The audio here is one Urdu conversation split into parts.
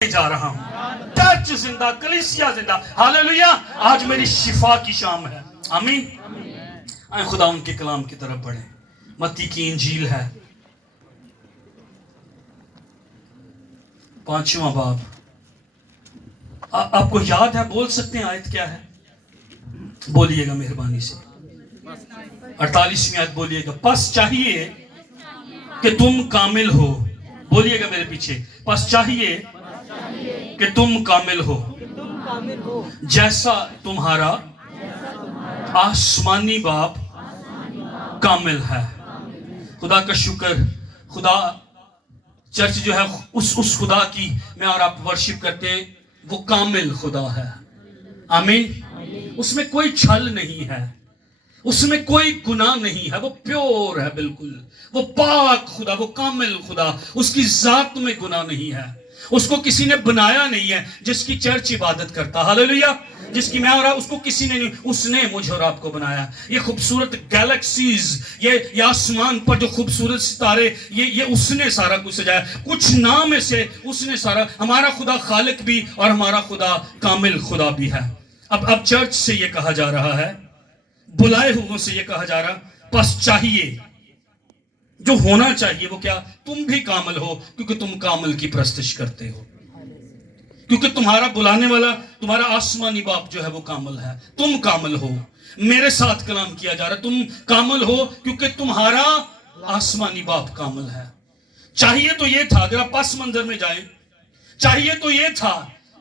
جا رہا ہوں. چرچ زندہ, کلیسیا زندہ. ہاللیلویا. آج میری شفا کی شام ہے. آمین. آئیں خدا ان کے کلام کی طرف بڑھیں. متی کی انجیل ہے 5واں باب. آپ کو یاد ہے؟ بول سکتے ہیں آیت کیا ہے؟ بولیے گا مہربانی سے. 48ویں آیت بولیے گا. پس چاہیے کہ تم کامل ہو. بولیے گا میرے پیچھے. پس چاہیے کہ تم کامل ہو جیسا تمہارا آسمانی باپ کامل ہے. خدا کا شکر. خدا چرچ جو ہے اس خدا کی میں اور آپ ورشپ کرتے ہیں, وہ کامل خدا ہے. آمین. اس میں کوئی چھل نہیں ہے, اس میں کوئی گناہ نہیں ہے. وہ پیور ہے بالکل. وہ پاک خدا, وہ کامل خدا. اس کی ذات میں گناہ نہیں ہے. اس کو کسی نے بنایا نہیں ہے جس کی چرچ عبادت کرتا. ہاللیلویا. جس کی میں اور اس کو کسی نے نہیں, اس نے مجھے اور آپ کو بنایا. یہ خوبصورت گیلیکسیز, یہ آسمان پر جو خوبصورت ستارے, یہ اس نے سارا کچھ سجایا. کچھ نام میں سے اس نے سارا. ہمارا خدا خالق بھی اور ہمارا خدا کامل خدا بھی ہے. اب چرچ سے یہ کہا جا رہا ہے, بلائے ہوئے سے یہ کہا جا رہا, پس چاہیے, جو ہونا چاہیے وہ کیا؟ تم بھی کامل ہو, کیونکہ تم کامل کی پرستش کرتے ہو. کیونکہ تمہارا بلانے والا, تمہارا آسمانی باپ جو ہے وہ کامل ہے. تم کامل ہو. میرے ساتھ کلام کیا جا رہا, تم کامل ہو کیونکہ تمہارا آسمانی باپ کامل ہے. چاہیے تو یہ تھا, اگر آپ پس منظر میں جائیں, چاہیے تو یہ تھا,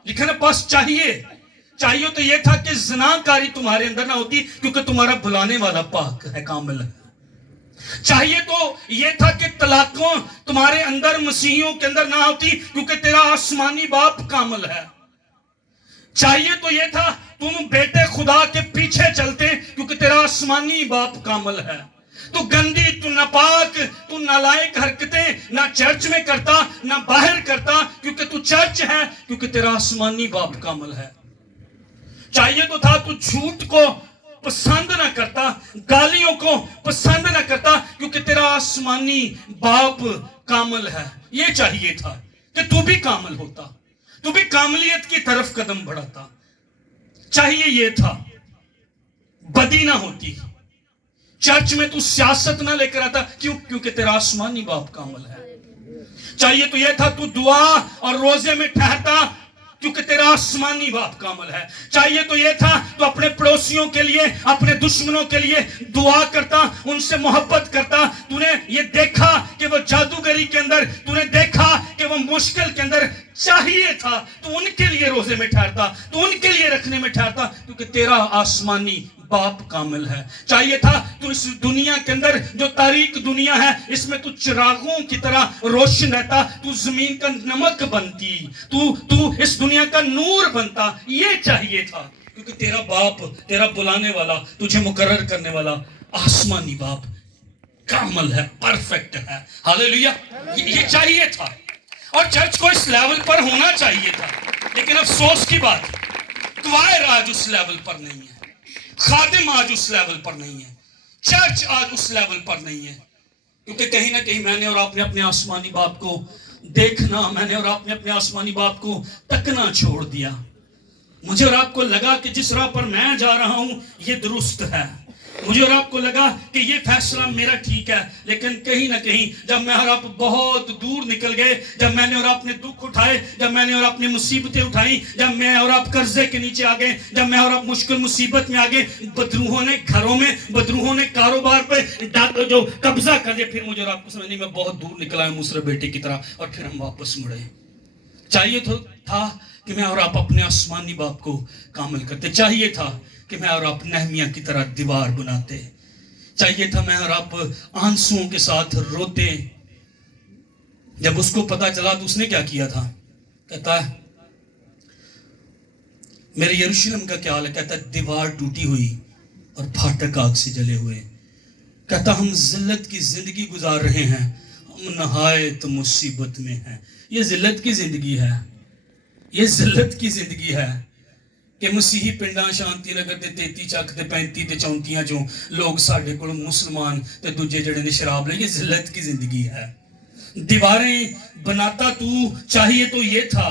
لکھا نا پس چاہیے تو یہ تھا کہ زناکاری تمہارے اندر نہ ہوتی, کیونکہ تمہارا بلانے والا پاک ہے, کامل ہے. چاہیے تو یہ تھا کہ طلاقوں تمہارے اندر, مسیحیوں کے اندر نہ ہوتی, کیونکہ تیرا آسمانی باپ کامل ہے. چاہیے تو یہ تھا تم بیٹے خدا کے پیچھے چلتے, کیونکہ تیرا آسمانی باپ کامل ہے. تو گندی, تو ناپاک, تو نالائق حرکتیں نہ چرچ میں کرتا نہ باہر کرتا, کیونکہ تو چرچ ہے, کیونکہ تیرا آسمانی باپ کامل ہے. چاہیے تو تھا تو جھوٹ کو پسند نہ کرتا, گالیوں کو پسند نہ کرتا, کیونکہ تیرا آسمانی باپ کامل ہے. یہ چاہیے تھا کہ تو بھی کامل ہوتا, تو بھی کاملیت کی طرف قدم بڑھاتا. چاہیے یہ تھا بدی نہ ہوتی, چرچ میں تو سیاست نہ لے کر آتا. کیوں؟ کیونکہ تیرا آسمانی باپ کامل ہے. چاہیے تو یہ تھا تو دعا اور روزے میں ٹھہرتا, کیونکہ تیرا آسمانی باپ کامل ہے. چاہیے تو یہ تھا تو اپنے پڑوسیوں کے لیے, اپنے دشمنوں کے لیے دعا کرتا, ان سے محبت کرتا. تو نے یہ دیکھا کہ وہ جادوگری کے اندر, تو نے دیکھا کہ وہ مشکل کے اندر, چاہیے تھا تو ان کے لیے روزے میں ٹھہرتا, تو ان کے لیے رکھنے میں ٹھہرتا, کیونکہ تیرا آسمانی باپ کامل ہے. چاہیے تھا تو اس دنیا کے اندر جو تاریک دنیا ہے, اس میں تو چراغوں کی طرح روشن رہتا, تو زمین کا نمک بنتی, تو اس دنیا کا نور بنتا. یہ چاہیے تھا, کیونکہ تیرا باپ, تیرا بلانے والا, تجھے مقرر کرنے والا آسمانی باپ کامل ہے, پرفیکٹ ہے. ہاللیلویا. یہ چاہیے تھا, اور چرچ کو اس لیول پر ہونا چاہیے تھا. لیکن افسوس کی بات, کوائر آج اس لیول پر نہیں ہے, خادم آج اس لیول پر نہیں ہے, چرچ آج اس لیول پر نہیں ہے. کیونکہ کہیں نہ کہیں میں نے اور آپ نے اپنے آسمانی باپ کو دیکھنا, میں نے اور آپ نے اپنے آسمانی باپ کو تکنا چھوڑ دیا. مجھے اور آپ کو لگا کہ جس راہ پر میں جا رہا ہوں یہ درست ہے. مجھے اور آپ کو لگا کہ یہ فیصلہ میرا ٹھیک ہے. لیکن کہیں نہ کہیں جب میں اور آپ بہت دور نکل گئے, جب میں نے اور آپ نے دکھ اٹھائے, جب میں نے اور آپ نے مصیبتیں اٹھائیں, جب میں اور آپ قرضے کے نیچے آ گئے, جب میں اور آپ مشکل مصیبت میں آ گئے, بدروہوں نے گھروں میں, بدروہوں نے کاروبار پہ جو قبضہ کر لیا, پھر مجھے اور آپ کو سمجھ نہیں, میں بہت دور نکلا ہوں مصر بیٹے کی طرح, اور پھر ہم واپس مڑے. چاہیے تھا کہ میں اور آپ اپنے آسمانی باپ کو کامل کرتے. چاہیے تھا کہ میں اور آپ نہمیہ کی طرح دیوار بناتے. چاہیے تھا میں اور آپ آنسوؤں کے ساتھ روتے. جب اس کو پتا چلا تو اس نے کیا کیا تھا؟ کہتا ہے میرے یروشلم کا کیا حال ہے؟ کہتا ہے دیوار ٹوٹی ہوئی اور پھاٹک آگ سے جلے ہوئے. کہتا ہم ذلت کی زندگی گزار رہے ہیں, ہم نہایت مصیبت میں ہیں. یہ ذلت کی زندگی ہے, یہ ذلت کی زندگی ہے کہ مسیحی پنڈاں شانتی نگر دے 33 ਚੱਕ ਤੇ 35 ਤੇ 34 ਚੋਂ ਲੋਕ ਸਾਡੇ ਕੋਲ ਮੁਸਲਮਾਨ ਤੇ ਦੂਜੇ ਜਿਹੜੇ ਨੇ ਸ਼ਰਾਬ ਲੈ. یہ ذلت کی زندگی ہے. دیواریں بناتا تو, چاہیے تو یہ تھا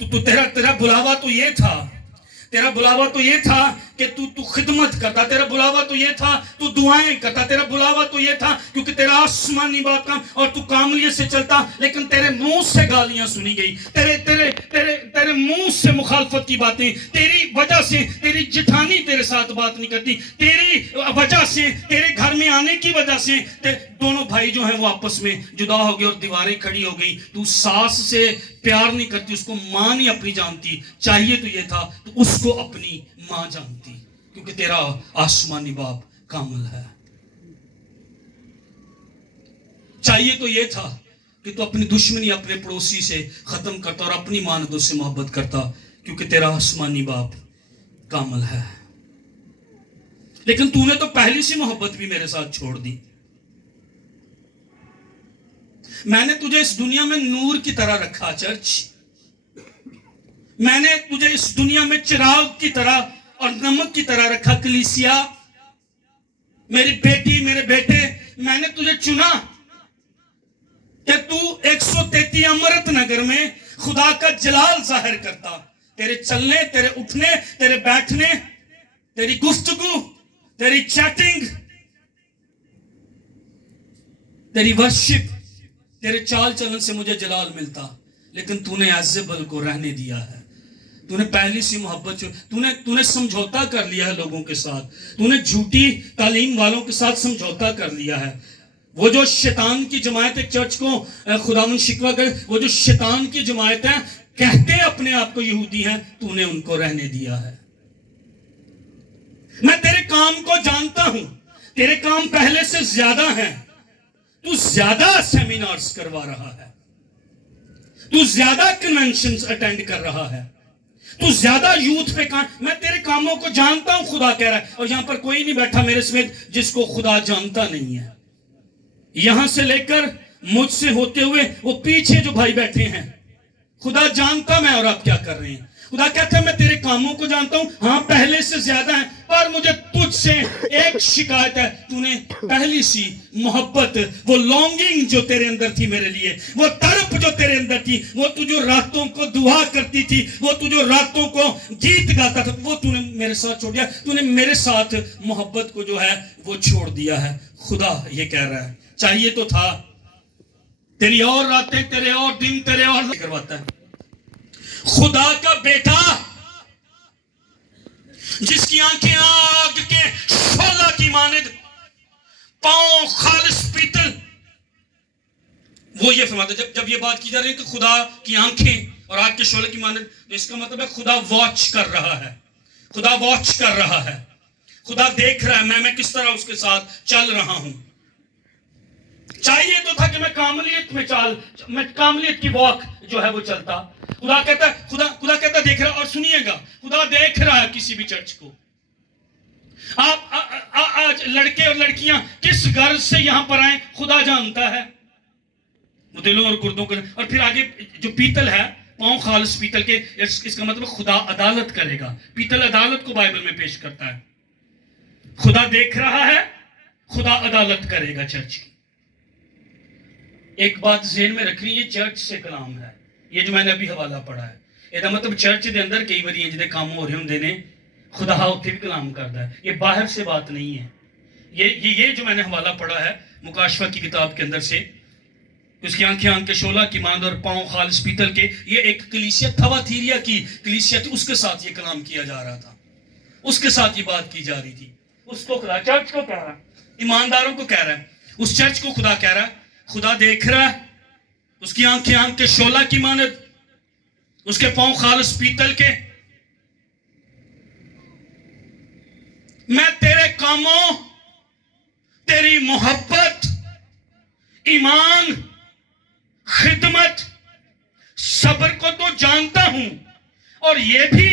تو تیرا بلاوا تو یہ تھا، تیرا بلاوا تو یہ تھا کہ تو خدمت کرتا، تیرا بلاوا تو یہ تھا تو دعائیں کرتا، تیرا بلاوا تو یہ تھا کیونکہ تیرا آسمانی باپ کام اور تو کاملیت سے چلتا، لیکن تیرے منہ سے گالیاں سنی گئی، تیرے منہ سے مخالفت کی باتیں، تیری وجہ سے تیری جٹھانی تیرے ساتھ بات نہیں کرتی، تیری وجہ سے، تیرے گھر میں آنے کی وجہ سے دونوں بھائی جو ہیں وہ آپس میں جدا ہو گئے اور دیواریں کھڑی ہو گئی۔ تو ساس سے پیار نہیں کرتی، اس کو ماں نہیں اپنی جانتی، چاہیے تو یہ تھا تو اس کو اپنی ماں جانتی، کیونکہ تیرا آسمانی باپ کامل ہے۔ چاہیے تو یہ تھا کہ تو اپنی دشمنی اپنے پڑوسی سے ختم کرتا اور اپنی ماندوں سے محبت کرتا، کیونکہ تیرا آسمانی باپ کامل ہے۔ لیکن تو نے تو پہلی سی محبت بھی میرے ساتھ چھوڑ دی۔ میں نے تجھے اس دنیا میں نور کی طرح رکھا چرچ، میں نے تجھے اس دنیا میں چراغ کی طرح اور نمک کی طرح رکھا کلیسیا، میری بیٹی میرے بیٹے، میں نے تجھے چنا کہ تو 133 امرت نگر میں خدا کا جلال ظاہر کرتا، تیرے چلنے، تیرے اٹھنے، تیرے بیٹھنے، تیری گفتگو، تیری چیٹنگ، تیری ورشپ، تیرے چال چلن سے مجھے جلال ملتا، لیکن تو نے ایزیبل کو رہنے دیا ہے۔ تو نے پہلی سی محبت تو نے سمجھوتا کر لیا ہے لوگوں کے ساتھ، تو نے جھوٹی تعلیم والوں کے ساتھ سمجھوتا کر لیا ہے۔ وہ جو شیطان کی جماعت چرچ کو خداوند شکوہ کرے، وہ جو شیطان کی جماعت ہے کہتے اپنے آپ کو یہودی ہیں، تو نے ان کو رہنے دیا ہے۔ میں تیرے کام کو جانتا ہوں، تیرے کام پہلے سے زیادہ ہیں، تو زیادہ سیمینارز کروا رہا ہے، تو زیادہ کنونشنز اٹینڈ کر رہا ہے، تو زیادہ یوتھ پہ کام، میں تیرے کاموں کو جانتا ہوں، خدا کہہ رہا ہے۔ اور یہاں پر کوئی نہیں بیٹھا میرے سمیت جس کو خدا جانتا نہیں ہے، یہاں سے لے کر مجھ سے ہوتے ہوئے وہ پیچھے جو بھائی بیٹھے ہیں، خدا جانتا میں اور آپ کیا کر رہے ہیں۔ خدا کہتا ہے میں تیرے کاموں کو جانتا ہوں، ہاں پہلے سے زیادہ ہے، پر مجھے تجھ سے ایک شکایت ہے، تو نے پہلی سی محبت، وہ لانگنگ جو تیرے اندر تھی میرے لیے، وہ تڑپ جو تیرے اندر تھی، وہ تو جو راتوں کو دعا کرتی تھی، وہ تو جو راتوں کو گیت گاتا تھا، وہ تو نے میرے ساتھ چھوڑ دیا، تو نے میرے ساتھ محبت کو جو ہے وہ چھوڑ دیا ہے۔ خدا یہ کہہ رہا ہے، چاہیے تو تھا تیری اور راتیں، تیرے اور دن، تیرے اور کرواتا ہے۔ خدا کا بیٹا جس کی آنکھیں آگ کے شعلہ کی مانند، پاؤں خالص پیتل، وہ یہ فرماتا ہے، جب یہ بات کی جا رہی ہے کہ خدا کی آنکھیں اور آگ کے شعلے کی مانند، تو اس کا مطلب ہے خدا واچ کر رہا ہے، خدا واچ کر رہا ہے، خدا دیکھ رہا ہے میں کس طرح اس کے ساتھ چل رہا ہوں۔ چاہیے تو تھا کہ میں کاملیت کی واک جو ہے وہ چلتا۔ خدا کہتا دیکھ رہا، اور سنیے گا، خدا دیکھ رہا ہے کسی بھی چرچ کو۔ آپ آج لڑکے اور لڑکیاں کس غرض سے یہاں پر آئیں خدا جانتا ہے، دلوں اور گردوں کو۔ اور پھر آگے جو پیتل ہے، پاؤں خالص پیتل کے، اس کا مطلب خدا عدالت کرے گا۔ پیتل عدالت کو بائبل میں پیش کرتا ہے۔ خدا دیکھ رہا ہے، خدا عدالت کرے گا چرچ کی۔ ایک بات ذہن میں رکھنی، یہ چرچ سے کلام ہے، یہ جو میں نے ابھی حوالہ پڑھا ہے، یہ مطلب چرچ دے اندر کئی باری جدے کام ہو رہے ہوندے نے، خدا اتھے بھی کلام کرتا ہے، یہ باہر سے بات نہیں ہے۔ یہ جو میں نے حوالہ پڑھا ہے مکاشفہ کی کتاب کے اندر سے، اس کی آنکھیں آنکھ کے شعلہ کی مانند اور پاؤں خالص پیتل کے، یہ ایک کلیسیا تھواتیریا کی کلیسیا تھی، اس کے ساتھ یہ کلام کیا جا رہا تھا، اس کے ساتھ یہ بات کی جا رہی تھی۔ اس کو خدا چرچ کو کہہ رہا ہے، ایمانداروں کو کہہ رہا ہے، اس چرچ کو خدا کہہ رہا ہے، خدا دیکھ رہا ہے، اس کی آنکھیں آنکھ کے شعلہ کی مانند، اس کے پاؤں خالص پیتل کے۔ میں تیرے کاموں، تیری محبت، ایمان، خدمت، صبر کو تو جانتا ہوں، اور یہ بھی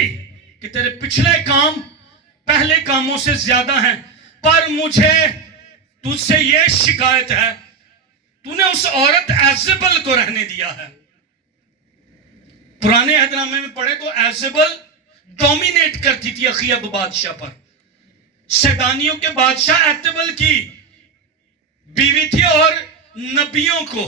کہ تیرے پچھلے کام پہلے کاموں سے زیادہ ہیں، پر مجھے تجھ سے یہ شکایت ہے، تو نے اس عورت ایزیبل کو رہنے دیا ہے۔ پرانے عہد نامے میں پڑھے تو ایزیبل ڈومینیٹ کرتی تھی اخیب بادشاہ پر، سیدانیوں کے بادشاہ ایزیبل کی بیوی تھی، اور نبیوں کو